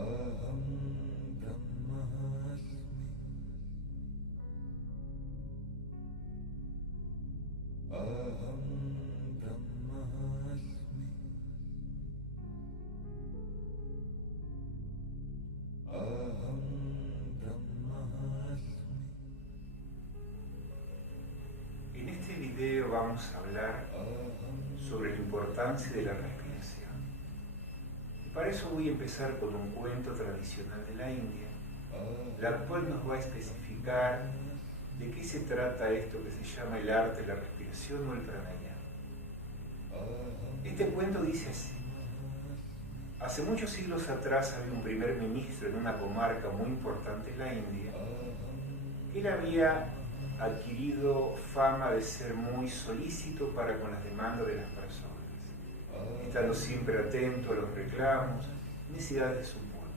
Aham Brahmasmi. Aham Brahmasmi. Aham Brahmasmi. En este video vamos a hablar sobre la importancia de la respiración. Y para eso voy a empezar con un cuento tradicional de la India, la cual nos va a especificar de qué se trata esto que se llama el arte de la respiración o el pranayama. Este cuento dice así: hace muchos siglos atrás había un primer ministro en una comarca muy importante en la India. Él había adquirido fama de ser muy solícito para con las demandas de las personas, estando siempre atento a los reclamos y necesidades de su pueblo.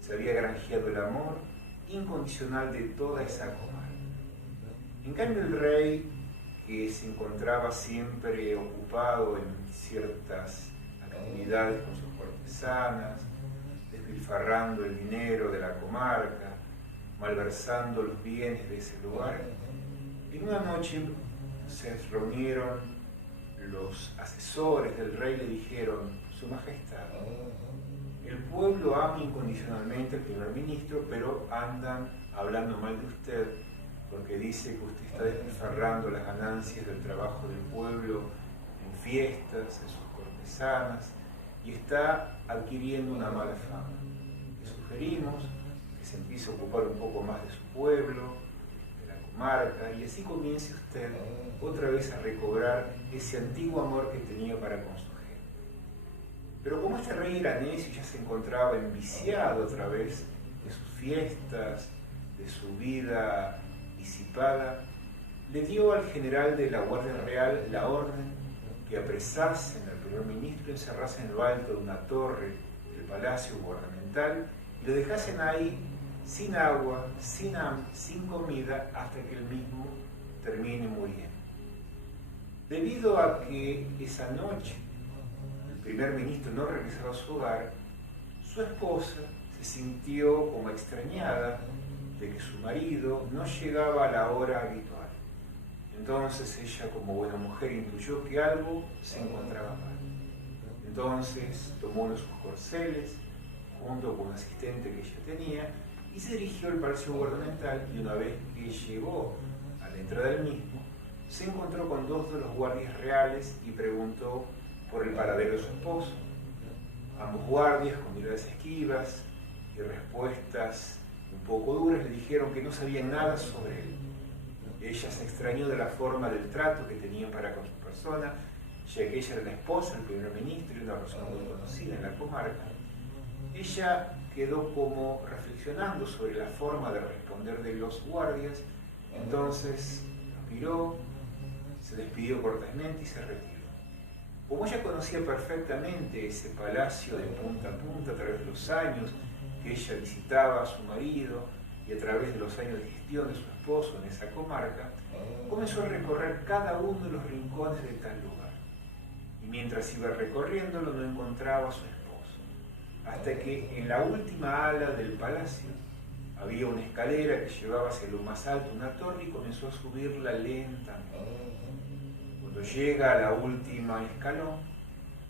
Se había granjeado el amor incondicional de toda esa comarca. En cambio, el rey, que se encontraba siempre ocupado en ciertas actividades con sus cortesanas, despilfarrando el dinero de la comarca, malversando los bienes de ese lugar, en una noche se reunieron los asesores del rey y le dijeron: Su Majestad, el pueblo ama incondicionalmente al primer ministro, pero andan hablando mal de usted porque dice que usted está despilfarrando las ganancias del trabajo del pueblo en fiestas, en sus cortesanas, y está adquiriendo una mala fama. Le sugerimos que se empiece a ocupar un poco más de su pueblo, de la comarca, y así comience usted otra vez a recobrar ese antiguo amor que tenía para con su gente. Pero como este rey era necio y ya se encontraba enviciado a través de sus fiestas, de su vida disipada, le dio al general de la Guardia Real la orden que apresasen al primer ministro y encerrasen en lo alto de una torre del palacio gubernamental y lo dejasen ahí sin agua, sin comida, hasta que él mismo termine muriendo. Debido a que esa noche el primer ministro no regresaba a su hogar, su esposa se sintió como extrañada de que su marido no llegaba a la hora habitual. Entonces ella, como buena mujer, intuyó que algo se encontraba mal. Entonces tomó uno de sus corceles, junto con un asistente que ella tenía, y se dirigió al palacio gubernamental, y una vez que llegó a la entrada del mismo, se encontró con dos de los guardias reales y preguntó por el paradero de su esposo. Ambos guardias, con miradas esquivas y respuestas un poco duras, le dijeron que no sabían nada sobre él. Ella se extrañó de la forma del trato que tenían para con su persona, ya que ella era la esposa del primer ministro y una persona muy conocida en la comarca. Ella quedó como reflexionando sobre la forma de responder de los guardias, entonces miró, se despidió cortésmente y se retiró. Como ella conocía perfectamente ese palacio de punta a punta a través de los años que ella visitaba a su marido y a través de los años de gestión de su esposo en esa comarca, comenzó a recorrer cada uno de los rincones de tal lugar. Y mientras iba recorriéndolo no encontraba a su esposo, hasta que en la última ala del palacio había una escalera que llevaba hacia lo más alto una torre y comenzó a subirla lentamente. Cuando llega a la última escalón,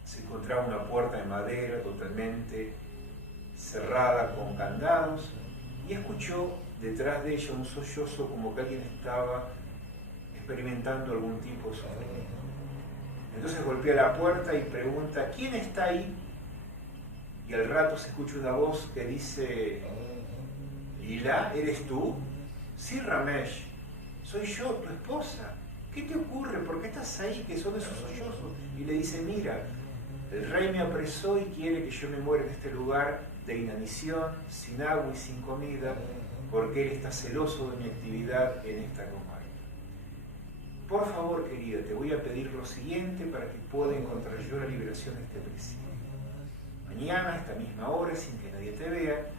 se encontraba una puerta de madera totalmente cerrada con candados y escuchó detrás de ella un sollozo como que alguien estaba experimentando algún tipo de sufrimiento. Entonces golpea la puerta y pregunta: ¿quién está ahí? Y al rato se escucha una voz que dice: ¿Lila, eres tú? Sí, Ramesh, soy yo, tu esposa. ¿Qué te ocurre? ¿Por qué estás ahí? ¿Qué son esos sollozos? Y le dice: mira, el rey me apresó y quiere que yo me muera en este lugar de inanición, sin agua y sin comida, porque él está celoso de mi actividad en esta comarca. Por favor, querida, te voy a pedir lo siguiente para que pueda encontrar yo la liberación de este presidio. Mañana, a esta misma hora, sin que nadie te vea,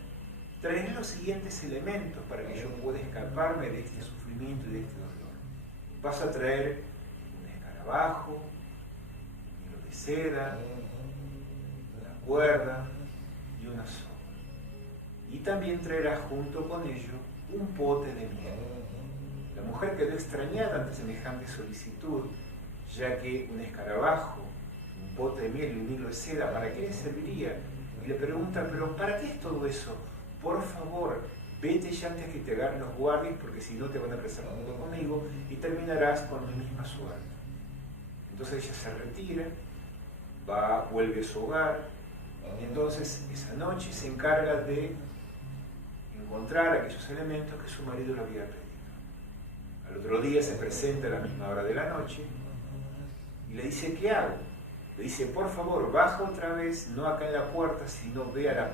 traeré los siguientes elementos para que yo pueda escaparme de este sufrimiento y de este dolor. Vas a traer un escarabajo, un hilo de seda, una cuerda y una soga. y también traerá junto con ello un pote de miel. La mujer quedó extrañada ante semejante solicitud, ya que un escarabajo, un pote de miel y un hilo de seda, ¿para qué le serviría? Y le pregunta, ¿pero para qué es todo eso? Por favor, vete ya antes que te agarren los guardias, porque si no te van a apresar junto conmigo y terminarás con mi misma suerte. Entonces ella se retira, vuelve a su hogar, y entonces esa noche se encarga de encontrar aquellos elementos que su marido le había pedido. Al otro día se presenta a la misma hora de la noche y le dice, ¿qué hago? Le dice, por favor, baja otra vez, no acá en la puerta, sino ve a la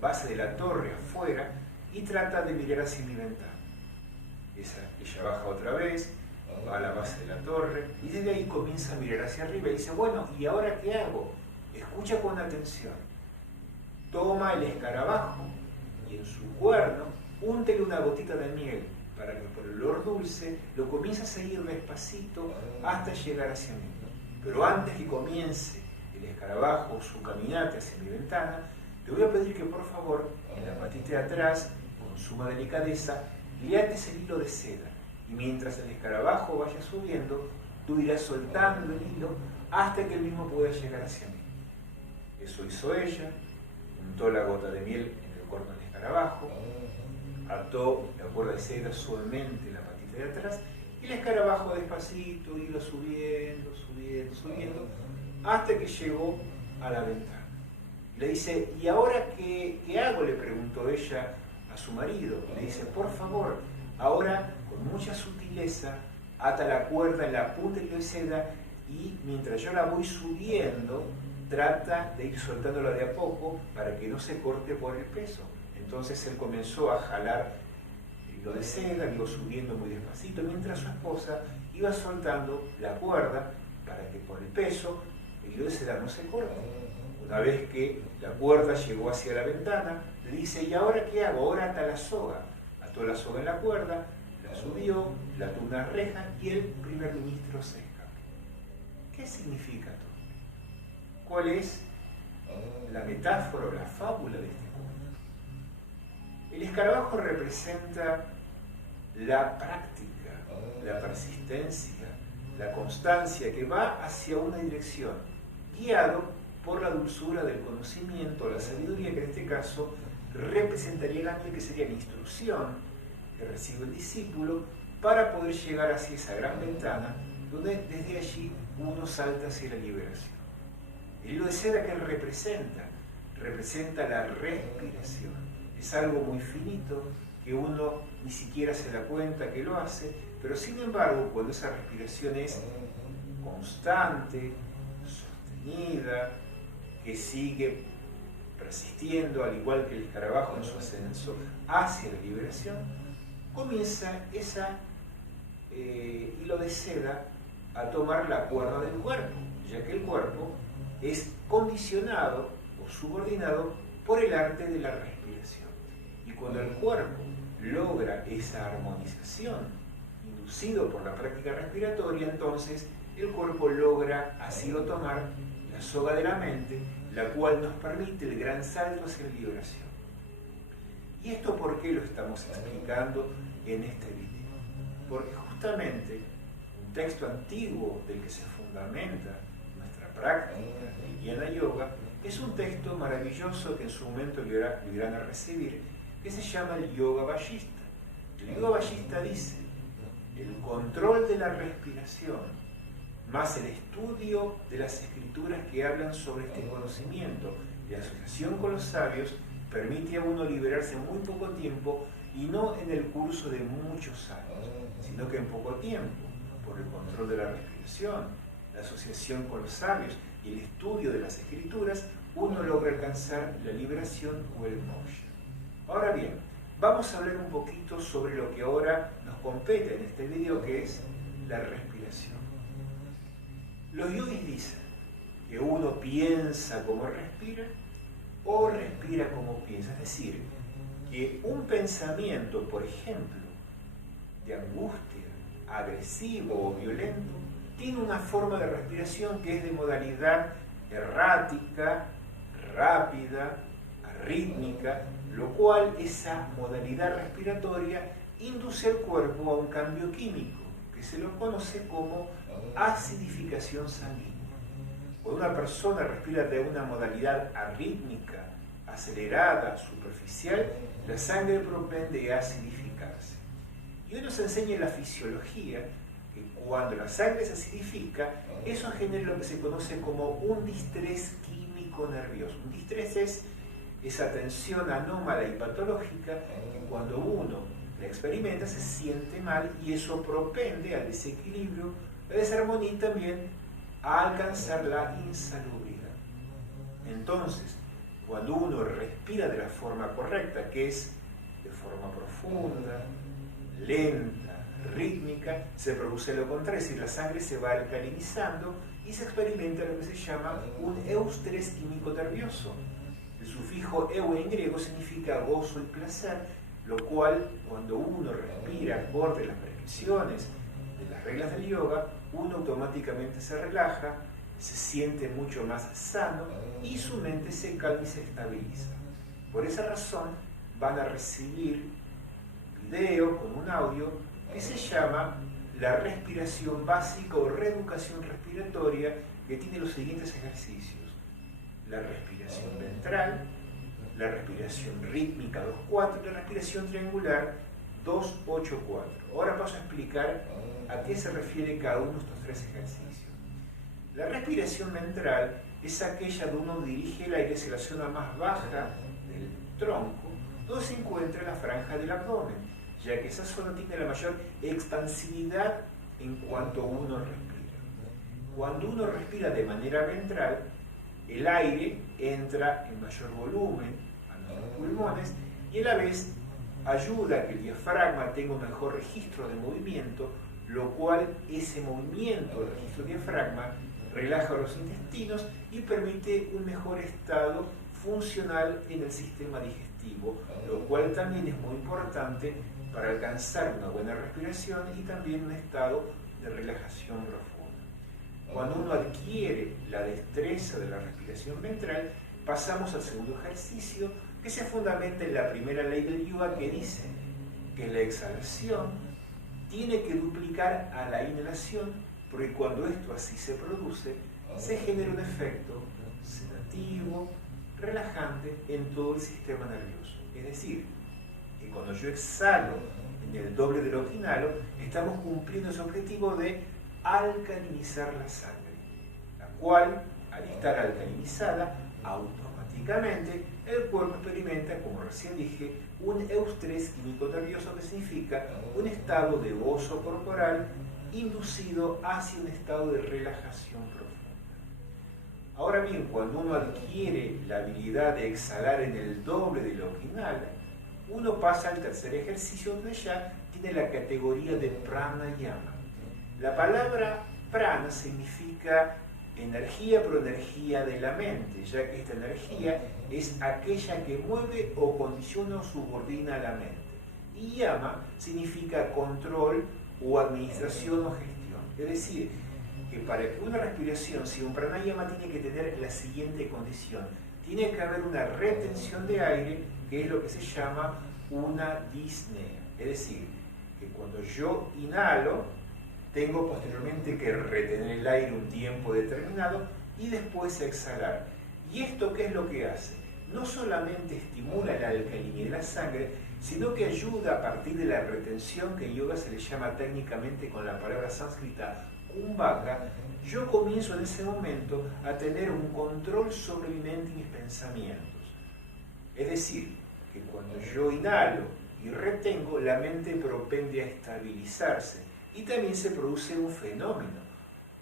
base de la torre afuera y trata de mirar hacia mi ventana. Ella baja otra vez, va a la base de la torre y desde ahí comienza a mirar hacia arriba y dice, bueno, ¿y ahora qué hago? Escucha con atención. Toma el escarabajo y en su cuerno úntele una gotita de miel para que por el olor dulce lo comience a seguir despacito hasta llegar hacia mí. Pero antes que comience el escarabajo su caminata hacia mi ventana, te voy a pedir que por favor, en la patita de atrás, con suma delicadeza, le ates el hilo de seda. Y mientras el escarabajo vaya subiendo, tú irás soltando el hilo hasta que el mismo pueda llegar hacia mí. Eso hizo ella, untó la gota de miel en el cuerno del escarabajo, ató la cuerda de seda suavemente en la patita de atrás y el escarabajo despacito iba subiendo, hasta que llegó a la ventana. Le dice, ¿y ahora qué hago? Le preguntó ella a su marido. Le dice, por favor, ahora con mucha sutileza ata la cuerda en la punta de la seda y mientras yo la voy subiendo, trata de ir soltándola de a poco para que no se corte por el peso. Entonces él comenzó a jalar el hilo de seda, iba subiendo muy despacito, mientras su esposa iba soltando la cuerda para que por el peso el hilo de seda no se corte. Una vez que la cuerda llegó hacia la ventana, le dice, ¿y ahora qué hago? Ahora ata la soga. Ató la soga en la cuerda, la subió, la ató una reja y el primer ministro se escapó. ¿Qué significa todo? ¿Cuál es la metáfora o la fábula de este cuento? El escarabajo representa la práctica, la persistencia, la constancia que va hacia una dirección, guiado por la dulzura del conocimiento, la sabiduría, que en este caso representaría el ángel, que sería la instrucción que recibe el discípulo para poder llegar hacia esa gran ventana, donde desde allí uno salta hacia la liberación. El hilo de seda que representa la respiración. Es algo muy finito que uno ni siquiera se da cuenta que lo hace, pero sin embargo, cuando esa respiración es constante, sostenida, que sigue persistiendo, al igual que el escarabajo en su ascenso hacia la liberación, comienza esa hilo de seda a tomar la cuerda del cuerpo, ya que el cuerpo es condicionado o subordinado por el arte de la respiración. Y cuando el cuerpo logra esa armonización, inducido por la práctica respiratoria, entonces el cuerpo logra así tomar la soga de la mente, la cual nos permite el gran salto hacia la liberación. ¿Y esto por qué lo estamos explicando en este video? Porque justamente un texto antiguo del que se fundamenta nuestra práctica del Jnana Yoga es un texto maravilloso que en su momento lo irán a recibir, que se llama el Yoga Vajista. El Yoga Vajista dice, el control de la respiración más el estudio de las escrituras que hablan sobre este conocimiento y la asociación con los sabios permite a uno liberarse en muy poco tiempo, y no en el curso de muchos años, sino que en poco tiempo, por el control de la respiración, la asociación con los sabios y el estudio de las escrituras, uno logra alcanzar la liberación o el moksha. Ahora bien, vamos a hablar un poquito sobre lo que ahora nos compete en este video, que es la respiración. Los yogis dicen que uno piensa como respira o respira como piensa. Es decir, que un pensamiento, por ejemplo, de angustia, agresivo o violento, tiene una forma de respiración que es de modalidad errática, rápida, rítmica, lo cual esa modalidad respiratoria induce al cuerpo a un cambio químico, que se lo conoce como acidificación sanguínea. Cuando una persona respira de una modalidad arrítmica, acelerada, superficial, la sangre propende a acidificarse. Y hoy nos enseña en la fisiología que cuando la sangre se acidifica, eso genera lo que se conoce como un distrés químico nervioso. Un distrés es esa tensión anómala y patológica que cuando uno la experimenta se siente mal y eso propende al desequilibrio, la desarmonía y también a alcanzar la insalubridad. Entonces, cuando uno respira de la forma correcta, que es de forma profunda, lenta, rítmica, se produce lo contrario, es decir, la sangre se va alcalinizando y se experimenta lo que se llama un eustrés químico nervioso. El sufijo eu en griego significa gozo y placer, lo cual cuando uno respira acorde las prescripciones de las reglas del yoga, uno automáticamente se relaja, se siente mucho más sano y su mente se calma y se estabiliza. Por esa razón van a recibir video con un audio que se llama la respiración básica o reeducación respiratoria, que tiene los siguientes ejercicios: la respiración ventral, la respiración rítmica 2-4 y la respiración triangular 2-8-4. Ahora paso a explicar a qué se refiere cada uno de estos tres ejercicios. La respiración ventral es aquella donde uno dirige el aire hacia la zona más baja del tronco, donde se encuentra la franja del abdomen, ya que esa zona tiene la mayor expansividad en cuanto uno respira. Cuando uno respira de manera ventral, el aire entra en mayor volumen a nuestros pulmones y a la vez ayuda a que el diafragma tenga un mejor registro de movimiento, lo cual ese movimiento del registro del diafragma relaja los intestinos y permite un mejor estado funcional en el sistema digestivo, lo cual también es muy importante para alcanzar una buena respiración y también un estado de relajación profunda. Cuando uno adquiere la destreza de la respiración ventral, pasamos al segundo ejercicio, que se fundamenta en la primera ley del yoga, que dice que la exhalación tiene que duplicar a la inhalación, porque cuando esto así se produce, se genera un efecto sedativo, relajante en todo el sistema nervioso. Es decir, que cuando yo exhalo en el doble de lo que inhalo, estamos cumpliendo ese objetivo de alcalinizar la sangre, la cual, al estar alcalinizada, automáticamente el cuerpo experimenta, como recién dije, un eustrés químico nervioso, que significa un estado de gozo corporal inducido hacia un estado de relajación profunda. Ahora bien, cuando uno adquiere la habilidad de exhalar en el doble de lo que inhala, uno pasa al tercer ejercicio, donde ya tiene la categoría de pranayama. La palabra prana significa energía, pero energía de la mente, ya que esta energía es aquella que mueve o condiciona o subordina a la mente. Y yama significa control o administración o gestión. Es decir, que para que una respiración sea un pranayama tiene que tener la siguiente condición: tiene que haber una retención de aire, que es lo que se llama una disnea. Es decir, que cuando yo inhalo, tengo posteriormente que retener el aire un tiempo determinado y después exhalar. ¿Y esto qué es lo que hace? No solamente estimula la alcalinidad de la sangre, sino que ayuda a partir de la retención, que en yoga se le llama técnicamente con la palabra sánscrita kumbhaka. Yo comienzo en ese momento a tener un control sobre mi mente y mis pensamientos. Es decir, que cuando yo inhalo y retengo, la mente propende a estabilizarse y también se produce un fenómeno.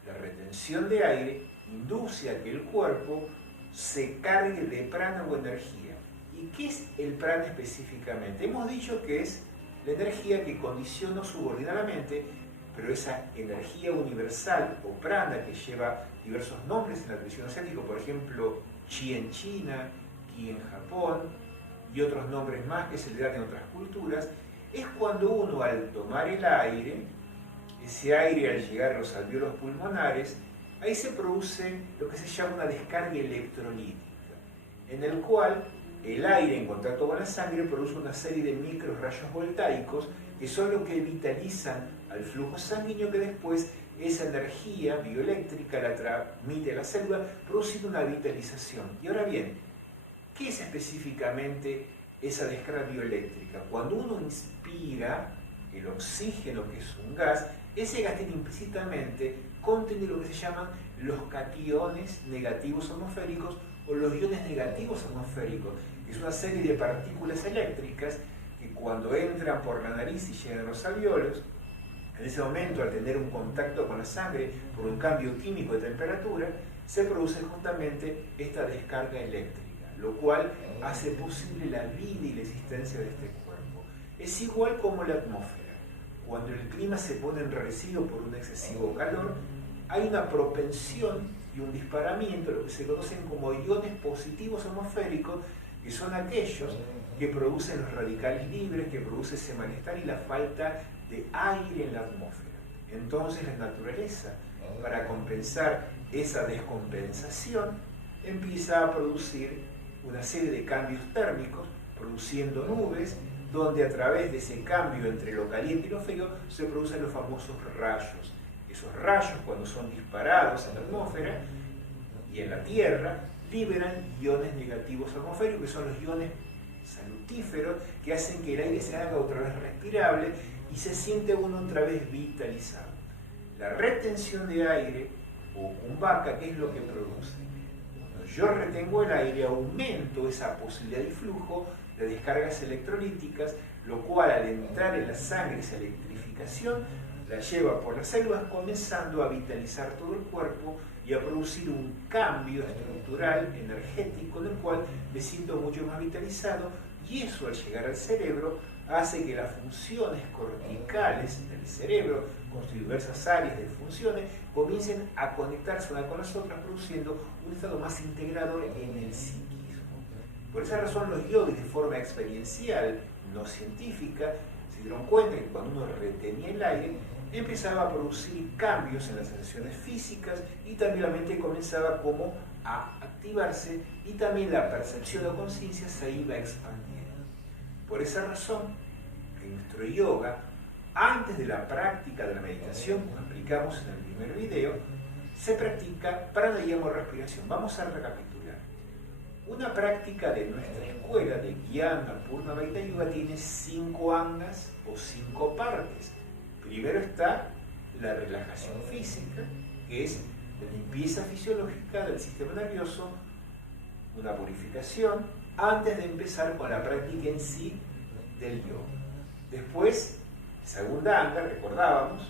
La retención de aire induce a que el cuerpo se cargue de prana o energía. ¿Y qué es el prana específicamente? Hemos dicho que es la energía que condiciona o subordina la mente, pero esa energía universal o prana, que lleva diversos nombres en la tradición asiática, por ejemplo, chi en China, ki en Japón, y otros nombres más que se le dan en otras culturas, es cuando uno, al tomar el aire, ese aire al llegar a los alvéolos pulmonares, ahí se produce lo que se llama una descarga electrolítica, en el cual el aire en contacto con la sangre produce una serie de micro rayos voltaicos que son los que vitalizan al flujo sanguíneo, que después esa energía bioeléctrica la transmite a la célula produciendo una vitalización. Y ahora bien, ¿qué es específicamente esa descarga bioeléctrica? Cuando uno inspira el oxígeno, que es un gas, ese gas tiene implícitamente contiene lo que se llaman los cationes negativos atmosféricos o los iones negativos atmosféricos. Es una serie de partículas eléctricas que cuando entran por la nariz y llegan a los alvéolos, en ese momento, al tener un contacto con la sangre por un cambio químico de temperatura, se produce justamente esta descarga eléctrica, lo cual hace posible la vida y la existencia de este cuerpo. Es igual como la atmósfera. Cuando el clima se pone enrarecido por un excesivo calor, hay una propensión y un disparamiento, lo que se conocen como iones positivos atmosféricos, que son aquellos que producen los radicales libres, que produce ese malestar y la falta de aire en la atmósfera. Entonces la naturaleza, para compensar esa descompensación, empieza a producir una serie de cambios térmicos, produciendo nubes, donde a través de ese cambio entre lo caliente y lo frío se producen los famosos rayos. Esos rayos, cuando son disparados en la atmósfera y en la Tierra, liberan iones negativos atmosféricos, que son los iones salutíferos, que hacen que el aire se haga otra vez respirable y se siente uno otra vez vitalizado. La retención de aire, o vaca, ¿qué es lo que produce? Cuando yo retengo el aire, aumento esa posibilidad de flujo de descargas electrolíticas, lo cual al entrar en la sangre esa electrificación la lleva por las células, comenzando a vitalizar todo el cuerpo y a producir un cambio estructural, energético, en el cual me siento mucho más vitalizado, y eso al llegar al cerebro hace que las funciones corticales del cerebro, con sus diversas áreas de funciones, comiencen a conectarse una con las otras, produciendo un estado más integrador en el psiquismo. Por esa razón los yogis, de forma experiencial, no científica, se dieron cuenta que cuando uno retenía el aire, empezaba a producir cambios en las sensaciones físicas y también la mente comenzaba como a activarse y también la percepción o conciencia se iba expandiendo. Por esa razón, en nuestro yoga, antes de la práctica de la meditación, como explicamos en el primer video, se practica pranayama o respiración. Vamos a recapitular. Una práctica de nuestra escuela de Jnana Purnavaita Yoga tiene 5 angas o 5 partes. Primero está la relajación física, que es la limpieza fisiológica del sistema nervioso, una purificación, antes de empezar con la práctica en sí del yoga. Después, segunda anga, recordamos,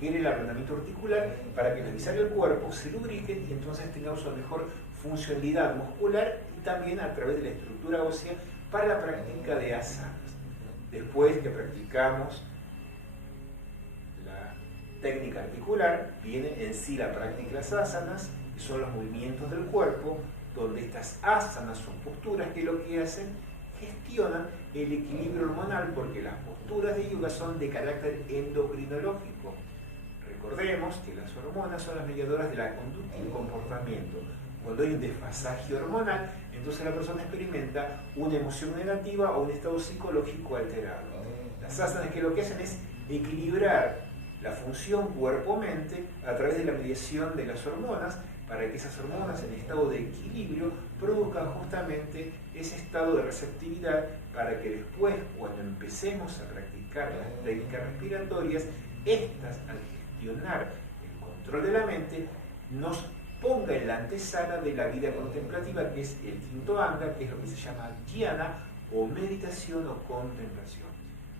que era el aplanamiento articular para que las vísceras del cuerpo se lubriquen y entonces tengamos una mejor funcionalidad muscular y también a través de la estructura ósea para la práctica de asanas. Después que practicamos la técnica articular, viene en sí la práctica de las asanas, que son los movimientos del cuerpo, donde estas asanas son posturas que lo que hacen, gestionan el equilibrio hormonal, porque las posturas de yoga son de carácter endocrinológico. Recordemos que las hormonas son las mediadoras de la conducta y el comportamiento. Cuando hay un desfasaje hormonal, entonces la persona experimenta una emoción negativa o un estado psicológico alterado. Las asanas que lo que hacen es equilibrar la función cuerpo-mente a través de la mediación de las hormonas, para que esas hormonas en estado de equilibrio produzcan justamente ese estado de receptividad para que después, cuando empecemos a practicar las técnicas respiratorias, estas, al gestionar el control de la mente, nos ponga en la antesala de la vida contemplativa, que es el quinto anga, que es lo que se llama dhyana, o meditación o contemplación.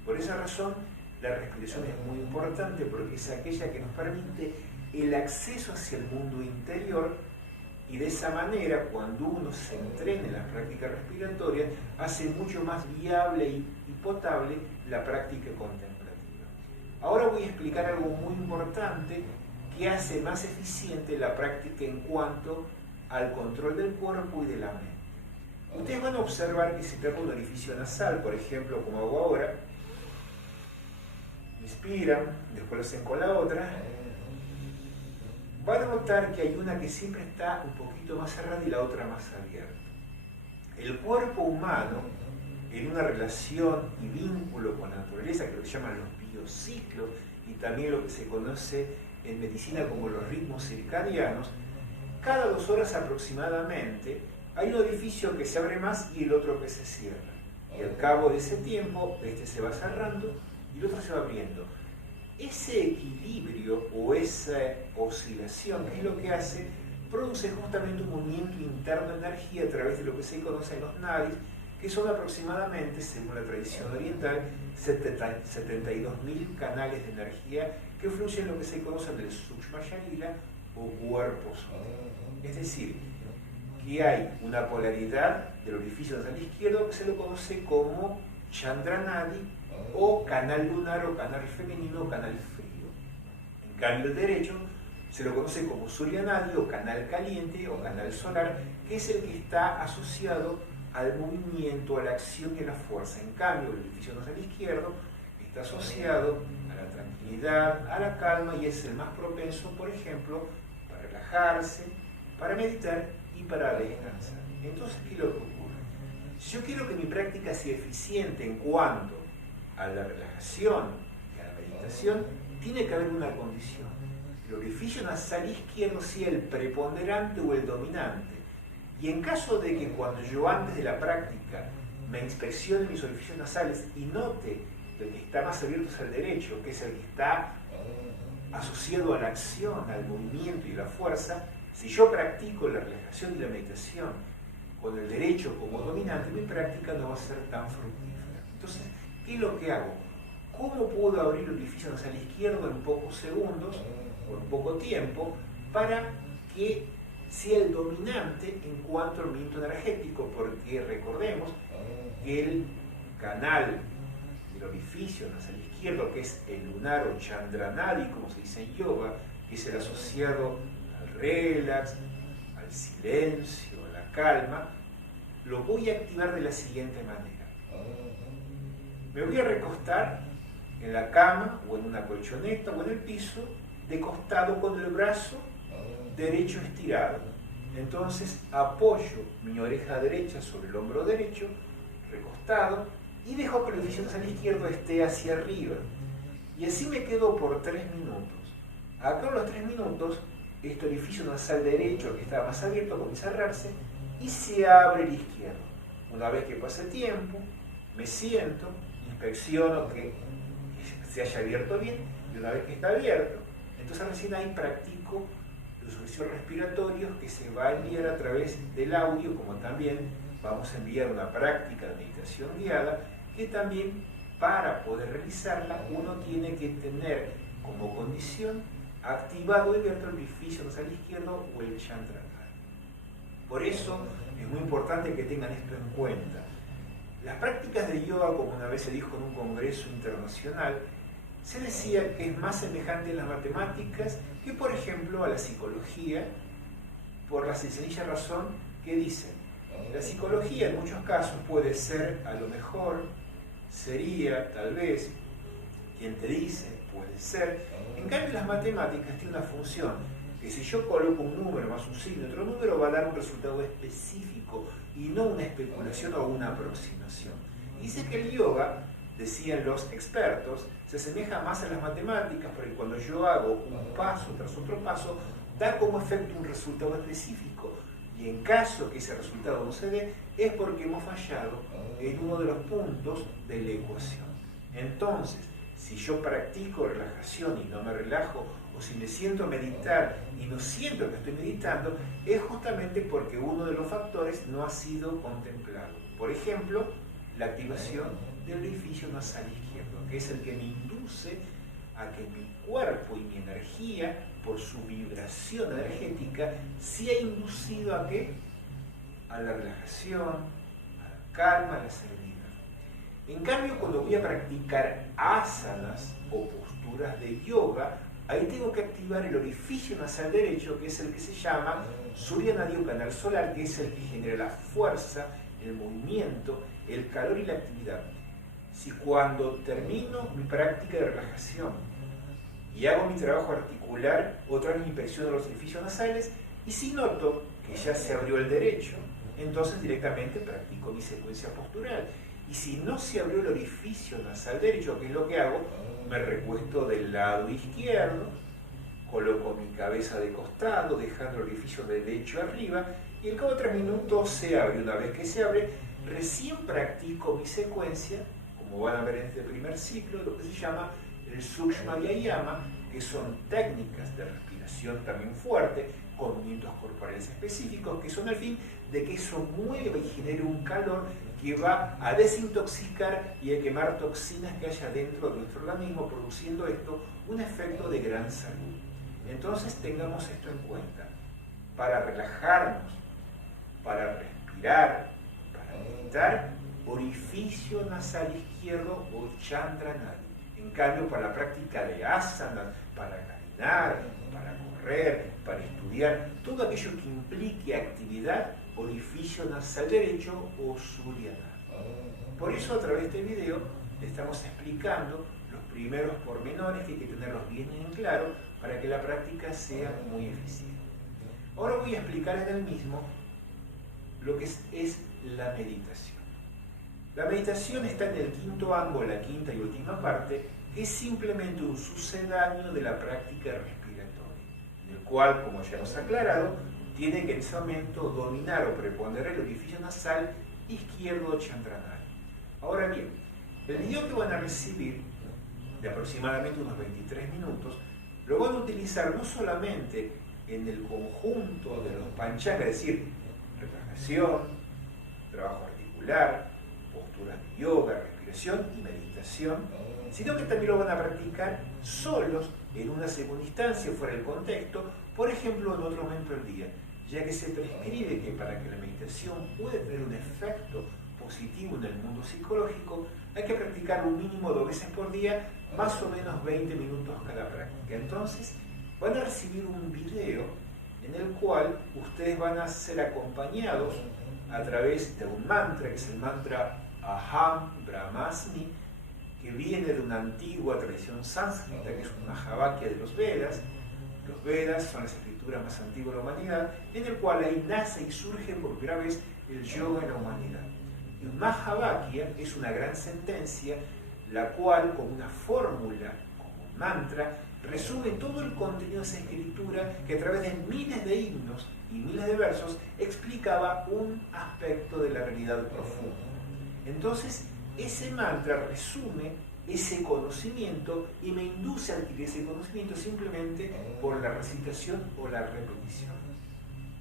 Por esa razón, la respiración es muy importante, porque es aquella que nos permite el acceso hacia el mundo interior, y de esa manera, cuando uno se entrena en las prácticas respiratorias, hace mucho más viable y potable la práctica contemplativa. Ahora voy a explicar algo muy importante que hace más eficiente la práctica en cuanto al control del cuerpo y de la mente. Ustedes van a observar que si tengo un orificio nasal, por ejemplo, como hago ahora, inspiran, después lo hacen con la otra, van a notar que hay una que siempre está un poquito más cerrada y la otra más abierta. el cuerpo humano, en una relación y vínculo con la naturaleza, que lo llaman los biociclos, y también lo que se conoce en medicina como los ritmos circadianos, cada 2 horas aproximadamente hay un orificio que se abre más y el otro que se cierra. Y al cabo de ese tiempo, este se va cerrando y el otro se va abriendo. Ese equilibrio o esa oscilación, ¿qué es lo que hace? Produce justamente un movimiento interno de energía a través de lo que se conoce en los nadis, que son aproximadamente, según la tradición oriental, 72.000 canales de energía que fluyen en lo que se conoce del Sukshma Sharira o cuerpo sutil. Es decir, que hay una polaridad del orificio nasal izquierdo que se lo conoce como Chandra Nadi o canal lunar o canal femenino o canal frío. En cambio el derecho se lo conoce como Surya Nadi o canal caliente o canal solar, que es el que está asociado al movimiento, a la acción y a la fuerza. En cambio el orificio nasal izquierdo está asociado a la tranquilidad, a la calma y es el más propenso, por ejemplo, para relajarse, para meditar y para descansar. Entonces, ¿qué es lo que ocurre? Si yo quiero que mi práctica sea eficiente en cuanto a la relajación y a la meditación, tiene que haber una condición. El orificio nasal izquierdo sea el preponderante o el dominante. Y en caso de que cuando yo antes de la práctica me inspeccione mis orificios nasales y note que el que está más abierto es el derecho, que es el que está asociado a la acción, al movimiento y a la fuerza, si yo practico la relajación y la meditación con el derecho como dominante, mi práctica no va a ser tan fructífera. Entonces, ¿qué es lo que hago? ¿Cómo puedo abrir el orificio nasal izquierdo en pocos segundos o en poco tiempo para que sea el dominante en cuanto al movimiento energético? Porque recordemos que el canal del orificio nasal izquierdo, que es el lunar o Chandranadi, como se dice en yoga, que es el asociado al relax, al silencio, a la calma, lo voy a activar de la siguiente manera. Me voy a recostar en la cama o en una colchoneta o en el piso, de costado con el brazo derecho estirado. Entonces apoyo mi oreja derecha sobre el hombro derecho, recostado, y dejo que el orificio nasal izquierdo esté hacia arriba. Y así me quedo por 3 minutos. Acá en los 3 minutos, este orificio nasal derecho, que estaba más abierto, comienza a cerrarse y se abre el izquierdo. Una vez que pase tiempo, me siento, inspecciono que se haya abierto bien, y una vez que está abierto, entonces recién ahí practico los ejercicios respiratorios que se va a enviar a través del audio, como también vamos a enviar una práctica de meditación guiada, que también para poder realizarla uno tiene que tener como condición activado y abierto el orificio nasal izquierdo o el Chandra. Por eso es muy importante que tengan esto en cuenta. Las prácticas de yoga, como una vez se dijo en un congreso internacional, se decía que es más semejante a las matemáticas que, por ejemplo, a la psicología, por la sencilla razón que dicen. La psicología en muchos casos puede ser, a lo mejor, sería, tal vez, quien te dice, puede ser. En cambio, las matemáticas tienen una función, que si yo coloco un número más un signo y otro número, va a dar un resultado específico y no una especulación o una aproximación. Dice que el yoga, decían los expertos, se asemeja más a las matemáticas, porque cuando yo hago un paso tras otro paso, da como efecto un resultado específico. Y en caso que ese resultado no se dé, es porque hemos fallado en uno de los puntos de la ecuación. Entonces, si yo practico relajación y no me relajo, o si me siento a meditar y no siento que estoy meditando, es justamente porque uno de los factores no ha sido contemplado. Por ejemplo, la activación del orificio nasal izquierdo, que es el que me induce a que mi cuerpo y mi energía, por su vibración energética, sea inducido ¿a qué? A la relajación, a la calma, a la serenidad. En cambio, cuando voy a practicar asanas o posturas de yoga, ahí tengo que activar el orificio nasal derecho, que es el que se llama Surya Nadi o canal solar, que es el que genera la fuerza, el movimiento, el calor y la actividad. Si cuando termino mi práctica de relajación y hago mi trabajo articular, otra vez me inspecciono los orificios nasales, y si noto que ya se abrió el derecho entonces directamente practico mi secuencia postural. Y si no se abrió el orificio nasal derecho, ¿qué es lo que hago? Me recuesto del lado izquierdo, coloco mi cabeza de costado, dejando el orificio derecho arriba, y al cabo de 3 minutos se abre. Una vez que se abre, recién practico mi secuencia, como van a ver en este primer ciclo, lo que se llama el Sukshma Vyayama, que son técnicas de respiración también fuerte, con movimientos corporales específicos, que son al fin de que eso mueva y genere un calor que va a desintoxicar y a quemar toxinas que haya dentro de nuestro organismo, produciendo esto un efecto de gran salud. Entonces tengamos esto en cuenta. Para relajarnos, para respirar, para meditar, orificio nasal izquierdo o Chandranadi. En cambio, para la práctica de asanas, para caminar, para correr, para estudiar, todo aquello que implique actividad, orificio nasal derecho o Suryana. Por eso a través de este video le estamos explicando los primeros pormenores que hay que tenerlos bien en claro para que la práctica sea muy eficiente. Ahora voy a explicar en el mismo lo que es la meditación. La meditación está en el quinto ángulo, la quinta y última parte, que es simplemente un sucedáneo de la práctica respiratoria, en el cual, como ya hemos aclarado, tiene que en ese momento dominar o preponderar el orificio nasal izquierdo Chandranadi. Ahora bien, el video que van a recibir, de aproximadamente unos 23 minutos, lo van a utilizar no solamente en el conjunto de los panchakas, es decir, relajación, trabajo articular, posturas de yoga, respiración y meditación, sino que también lo van a practicar solos en una segunda instancia, fuera del contexto, por ejemplo en otro momento del día, ya que se prescribe que para que la meditación pueda tener un efecto positivo en el mundo psicológico, hay que practicar un mínimo 2 veces por día, más o menos 20 minutos cada práctica. Entonces, van a recibir un video en el cual ustedes van a ser acompañados a través de un mantra, que es el mantra Aham Brahmasmi, que viene de una antigua tradición sánscrita, que es una Mahabhagya de los Vedas. Los Vedas son las escrituras más antiguas de la humanidad, en el cual ahí nace y surge por primera vez el yoga en la humanidad. Y un Mahabhagya es una gran sentencia, la cual, con una fórmula, como un mantra, resume todo el contenido de esa escritura que a través de miles de himnos y miles de versos explicaba un aspecto de la realidad profunda. Entonces, ese mantra resume ese conocimiento y me induce a adquirir ese conocimiento simplemente por la recitación o la repetición.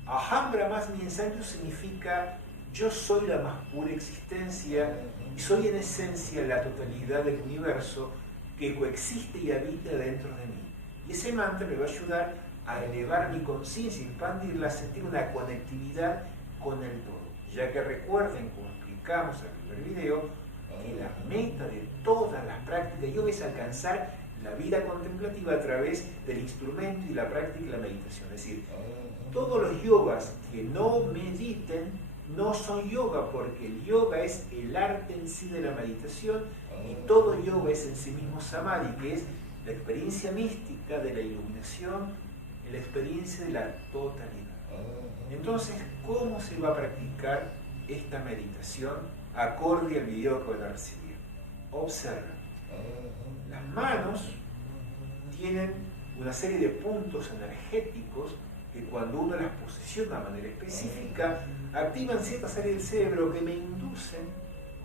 Aham Brahmasmi en sánscrito significa yo soy la más pura existencia y soy en esencia la totalidad del universo que coexiste y habita dentro de mí. Y ese mantra me va a ayudar a elevar mi conciencia, expandirla, a sentir una conectividad con el todo. Ya que recuerden, como explicamos en el primer video, que la meta de todas las prácticas de yoga es alcanzar la vida contemplativa a través del instrumento y la práctica y la meditación. Es decir, todos los yogas que no mediten no son yoga, porque el yoga es el arte en sí de la meditación y todo yoga es en sí mismo samadhi, que es la experiencia mística de la iluminación, la experiencia de la totalidad. Entonces, ¿cómo se va a practicar esta meditación acorde al video que van a recibir? Observen. Las manos tienen una serie de puntos energéticos que cuando uno las posiciona de manera específica, activan ciertas áreas del cerebro que me inducen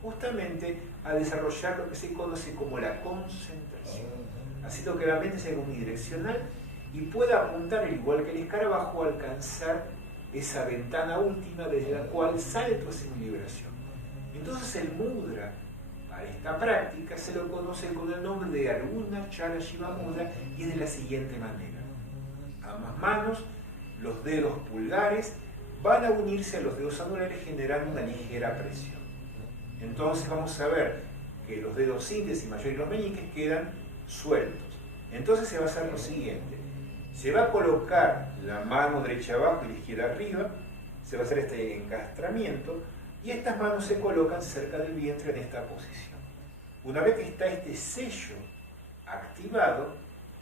justamente a desarrollar lo que se conoce como la concentración, haciendo que la mente sea unidireccional y pueda apuntar, al igual que el escarabajo, a alcanzar esa ventana última desde la cual sale toda esa liberación. Entonces el mudra para esta práctica se lo conoce con el nombre de Arunachala Shiva Mudra y es de la siguiente manera. Ambas manos, los dedos pulgares, van a unirse a los dedos anulares generando una ligera presión. Entonces vamos a ver que los dedos índice y mayor y los meñiques quedan sueltos. Entonces se va a hacer lo siguiente. Se va a colocar la mano derecha abajo y la izquierda arriba, se va a hacer este encastramiento y estas manos se colocan cerca del vientre en esta posición. Una vez que está este sello activado,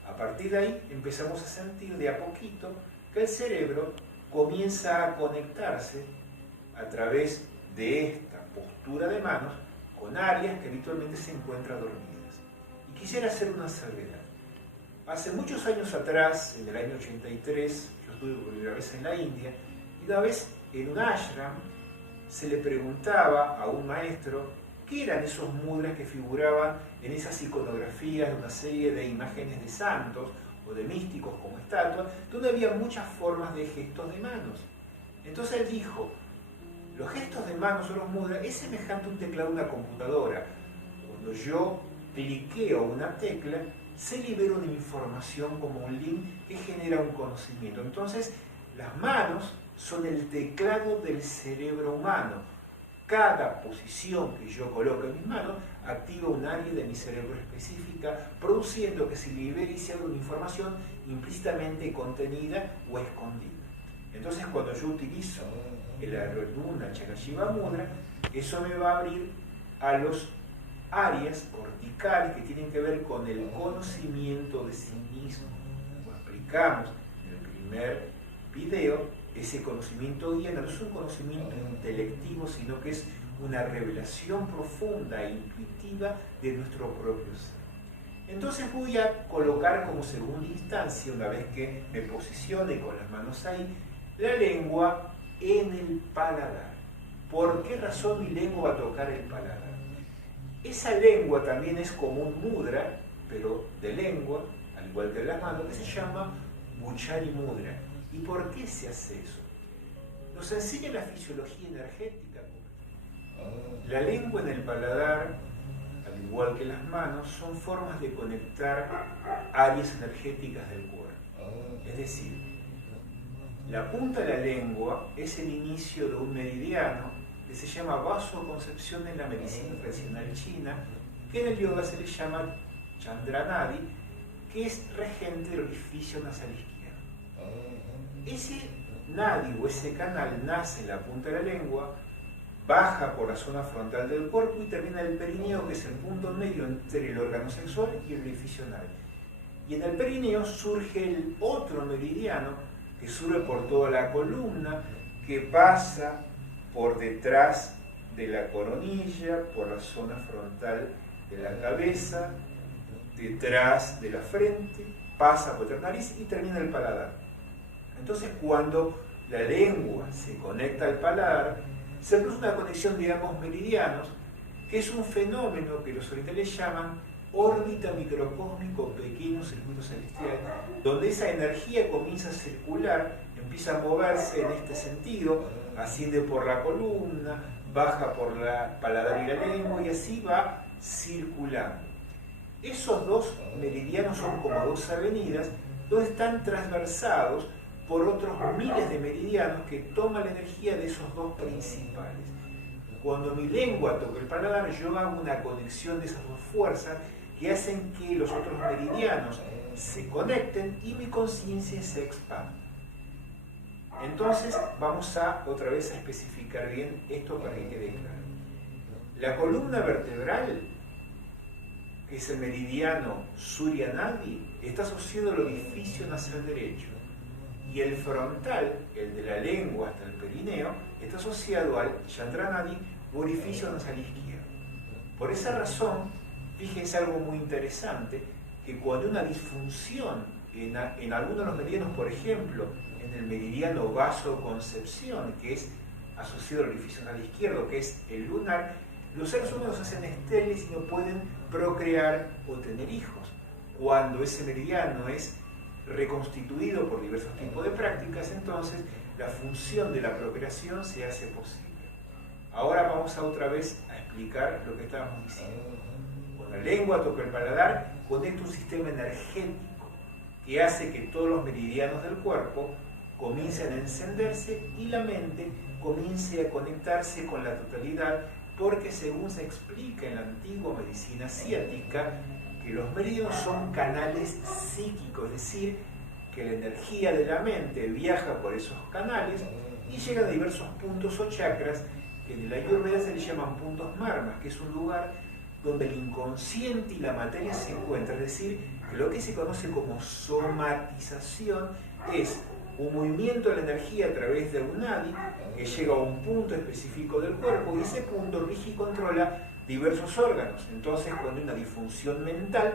a partir de ahí empezamos a sentir de a poquito que el cerebro comienza a conectarse a través de esta postura de manos con áreas que habitualmente se encuentran dormidas. Y quisiera hacer una salvedad. Hace muchos años atrás, en el año 83, yo estuve por primera vez en la India, y una vez en un ashram se le preguntaba a un maestro qué eran esos mudras que figuraban en esas iconografías de una serie de imágenes de santos o de místicos como estatuas, donde había muchas formas de gestos de manos. Entonces él dijo, los gestos de manos o los mudras es semejante a un teclado de una computadora. Cuando yo cliqueo una tecla, se libera una información como un link que genera un conocimiento. Entonces, las manos son el teclado del cerebro humano. Cada posición que yo coloque en mis manos activa un área de mi cerebro específica, produciendo que se libere y se abra una información implícitamente contenida o escondida. Entonces, cuando yo utilizo el Arjuna Chakashiva Mudra, eso me va a abrir a los áreas corticales que tienen que ver con el conocimiento de sí mismo. Como explicamos en el primer video, ese conocimiento guía no es un conocimiento intelectivo, sino que es una revelación profunda e intuitiva de nuestro propio ser. Entonces voy a colocar como segunda instancia, una vez que me posicione con las manos ahí, la lengua en el paladar. ¿Por qué razón mi lengua va a tocar el paladar? Esa lengua también es como un mudra, pero de lengua, al igual que las manos, que se llama Uchari Mudra. ¿Y por qué se hace eso? Nos enseña la fisiología energética. La lengua en el paladar, al igual que las manos, son formas de conectar áreas energéticas del cuerpo. Es decir, la punta de la lengua es el inicio de un meridiano que se llama vasoconcepción en la medicina tradicional china, que en el yoga se le llama Chandranadi, que es regente del orificio nasal izquierdo. Ese nadi o ese canal nace en la punta de la lengua, baja por la zona frontal del cuerpo y termina en el perineo, que es el punto medio entre el órgano sexual y el orificio anal. Y en el perineo surge el otro meridiano que sube por toda la columna, que pasa por detrás de la coronilla, por la zona frontal de la cabeza, detrás de la frente, pasa por la nariz y termina el paladar. Entonces, cuando la lengua se conecta al paladar, se produce una conexión de ambos meridianos, que es un fenómeno que los orientales llaman órbita microcósmico, pequeño circuito celestial, donde esa energía comienza a circular, empieza a moverse en este sentido, asciende por la columna, baja por la paladar y la lengua, y así va circulando. Esos dos meridianos son como dos avenidas, donde están transversados por otros miles de meridianos que toman la energía de esos dos principales. Cuando mi lengua toca el paladar, yo hago una conexión de esas dos fuerzas que hacen que los otros meridianos se conecten y mi conciencia se expanda. Entonces vamos a otra vez a especificar bien esto para que quede claro. La columna vertebral, que es el meridiano Surya Nadi, está asociado al orificio nasal derecho. Y el frontal, el de la lengua hasta el perineo, está asociado al Chandranadi, orificio nasal izquierdo. Por esa razón, fíjense algo muy interesante, que cuando hay una disfunción en algunos de los meridianos, por ejemplo, en el meridiano vasoconcepción, que es asociado al orificio nasal izquierdo, que es el lunar, los seres humanos se hacen estériles y no pueden procrear o tener hijos. Cuando ese meridiano es reconstituido por diversos tipos de prácticas, entonces la función de la procreación se hace posible. Ahora vamos a otra vez a explicar lo que estábamos diciendo. Cuando la lengua toca el paladar, conecta un sistema energético que hace que todos los meridianos del cuerpo comiencen a encenderse y la mente comience a conectarse con la totalidad, porque según se explica en la antigua medicina asiática, que los meridianos son canales psíquicos, es decir, que la energía de la mente viaja por esos canales y llega a diversos puntos o chakras que en el Ayurveda se les llaman puntos marmas, que es un lugar donde el inconsciente y la materia se encuentran. Es decir, que lo que se conoce como somatización es un movimiento de la energía a través de un nadi que llega a un punto específico del cuerpo y ese punto rige y controla diversos órganos. Entonces, cuando hay una disfunción mental,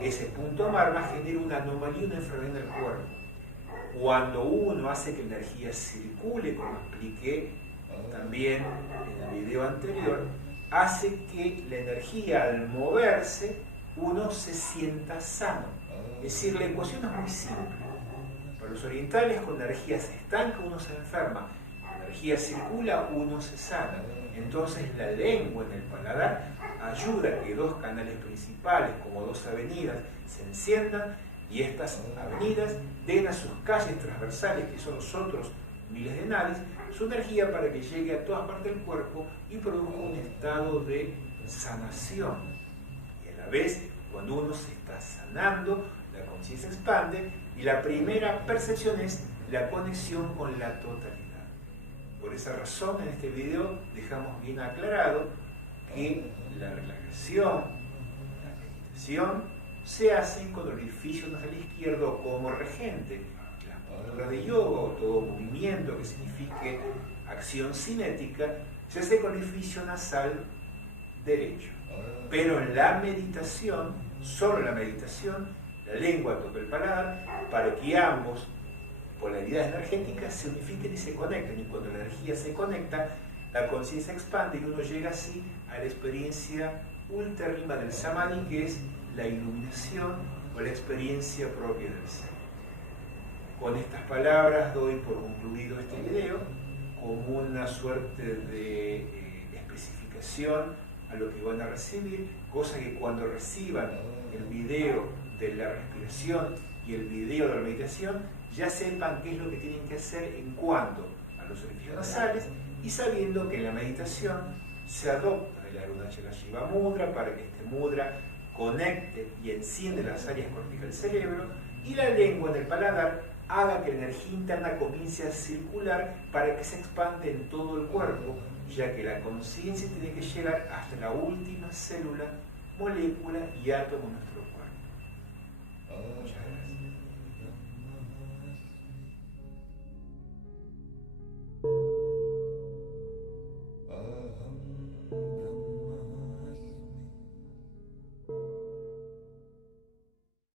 ese punto marma genera una anomalía, una enfermedad en el cuerpo. Cuando uno hace que la energía circule, como expliqué también en el video anterior, hace que la energía al moverse uno se sienta sano. Es decir, la ecuación es muy simple. Para los orientales, con la energía se estanca, uno se enferma. Con la energía circula, uno se sana. Entonces la lengua en el paladar ayuda a que dos canales principales, como dos avenidas, se enciendan y estas avenidas den a sus calles transversales, que son los otros miles de nadis, su energía para que llegue a todas partes del cuerpo y produzca un estado de sanación. Y a la vez, cuando uno se está sanando, la conciencia expande y la primera percepción es la conexión con la totalidad. Por esa razón, en este video dejamos bien aclarado que la relajación, la meditación, se hacen con el orificio nasal izquierdo como regente. La postura de yoga o todo movimiento que signifique acción cinética se hace con el orificio nasal derecho. Pero en la meditación, solo en la meditación, la lengua toca el paladar para que ambos polaridades energéticas se unifiquen y se conecten. Y cuando la energía se conecta, la conciencia expande y uno llega así a la experiencia ultérrima del samadhi, que es la iluminación o la experiencia propia del ser. Con estas palabras doy por concluido este video como una suerte de especificación a lo que van a recibir, cosa que cuando reciban el video de la respiración y el video de la meditación ya sepan qué es lo que tienen que hacer en cuanto a los orificios nasales y sabiendo que en la meditación se adopta el Arunachala Shiva Mudra para que este mudra conecte y enciende las áreas corticales del cerebro y la lengua en el paladar haga que la energía interna comience a circular para que se expande en todo el cuerpo, ya que la conciencia tiene que llegar hasta la última célula, molécula y átomo de nuestro cuerpo. Muchas gracias.